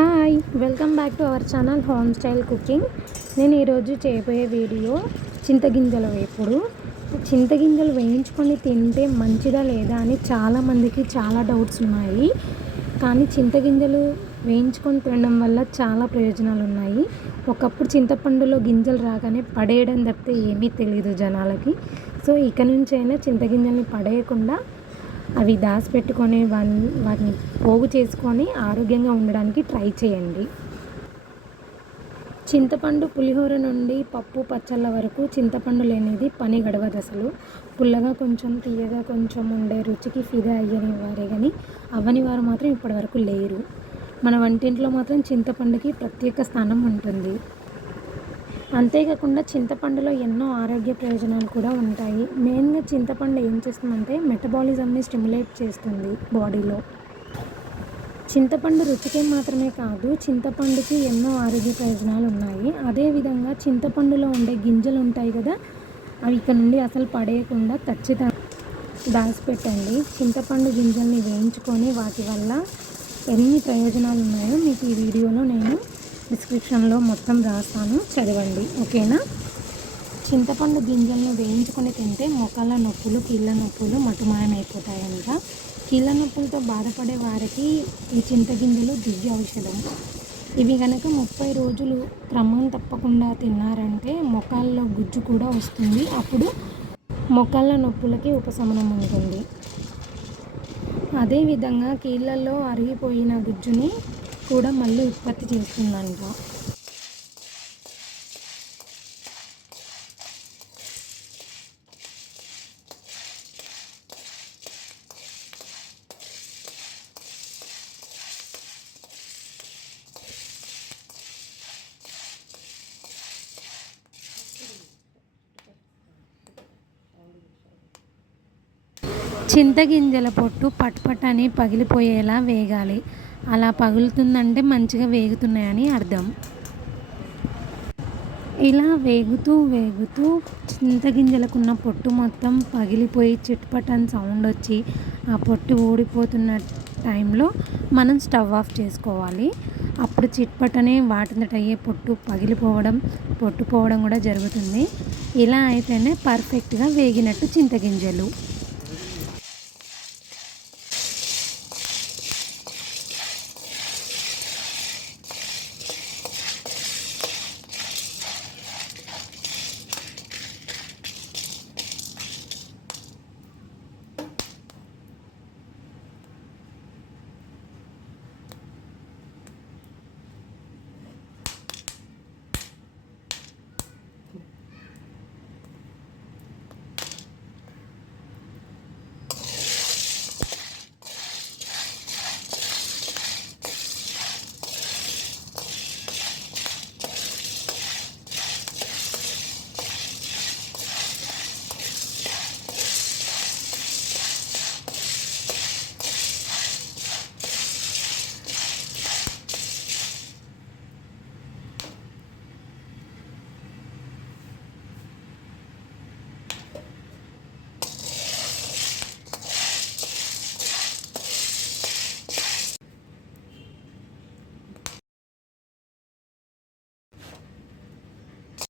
Hi welcome back to our channel home style cooking. నేను ఈరోజు చేయబోయే వీడియో చింతగింజల వేపుడు. చింతగింజలు వేయించుకొని తింటే మంచిదా లేదా అని చాలామందికి చాలా డౌట్స్ ఉన్నాయి. కానీ చింతగింజలు వేయించుకొని తినడం వల్ల చాలా ప్రయోజనాలు ఉన్నాయి. ఒకప్పుడు చింతపండులో గింజలు రాగానే పడేయడం తప్పితే ఏమీ తెలియదు జనాలకి. సో ఇక నుంచైనా చింతగింజల్ని పడేయకుండా అవి దాచిపెట్టుకొని వాటిని వాటిని పోగు చేసుకొని ఆరోగ్యంగా ఉండడానికి ట్రై చేయండి. చింతపండు పులిహోర నుండి పప్పు పచ్చళ్ళ వరకు చింతపండు లేనిది పని గడవదు అసలు. పుల్లగా కొంచెం తీయగా కొంచెం ఉండే రుచికి ఫిదా అయ్యని వారే కానీ అవ్వని వారు మాత్రం ఇప్పటివరకు లేరు. మన వంటింట్లో మాత్రం చింతపండుకి ప్రత్యేక స్థానం ఉంటుంది. అంతేకాకుండా చింతపండులో ఎన్నో ఆరోగ్య ప్రయోజనాలు కూడా ఉంటాయి. మెయిన్గా చింతపండు ఏం చేస్తుందంటే మెటబాలిజంని స్టిమ్యులేట్ చేస్తుంది బాడీలో. చింతపండు రుచికే మాత్రమే కాదు చింతపండుకి ఎన్నో ఆరోగ్య ప్రయోజనాలు ఉన్నాయి. అదేవిధంగా చింతపండులో ఉండే గింజలు ఉంటాయి కదా అవి ఇక్కడ నుండి అసలు పడేయకుండా ఖచ్చితంగా దాచిపెట్టండి చింతపండు గింజల్ని వేయించుకొని వాటి వల్ల ఎన్ని ప్రయోజనాలు ఉన్నాయో మీకు ఈ వీడియోలో నేను డిస్క్రిప్షన్లో మొత్తం రాస్తాను. చదవండి. ఓకేనా? చింతపండు గింజలను వేయించుకొని తింటే మొక్కల నొప్పులు కీళ్ళ నొప్పులు మటుమాయమైపోతాయంట. కీళ్ళ నొప్పులతో బాధపడే వారికి ఈ చింతగింజలు దివ్య ఔషధం. ఇవి కనుక ముప్పై రోజులు క్రమం తప్పకుండా తిన్నారంటే మొక్కల్లో గుజ్జు కూడా వస్తుంది. అప్పుడు మొక్కల నొప్పులకి ఉపశమనం ఉంటుంది. అదేవిధంగా కీళ్ళల్లో అరిగిపోయిన గుజ్జుని కూడా మళ్ళీ ఉత్పత్తి చేస్తుందంట. చింతగింజల పొట్టు పట్పట్ అని పగిలిపోయేలా వేగాలి. అలా పగులుతుందంటే మంచిగా వేగుతున్నాయని అర్థం. ఇలా వేగుతూ వేగుతూ చింతగింజలకున్న పొట్టు మొత్తం పగిలిపోయి చిట్పట్ సౌండ్ వచ్చి ఆ పొట్టు ఊడిపోతున్న టైంలో మనం స్టవ్ ఆఫ్ చేసుకోవాలి. అప్పుడు చిట్పటనే వాటిందట అయ్యే పొట్టు పగిలిపోవడం పొట్టు పోవడం కూడా జరుగుతుంది. ఇలా అయితేనే పర్ఫెక్ట్గా వేగినట్టు చింతగింజలు.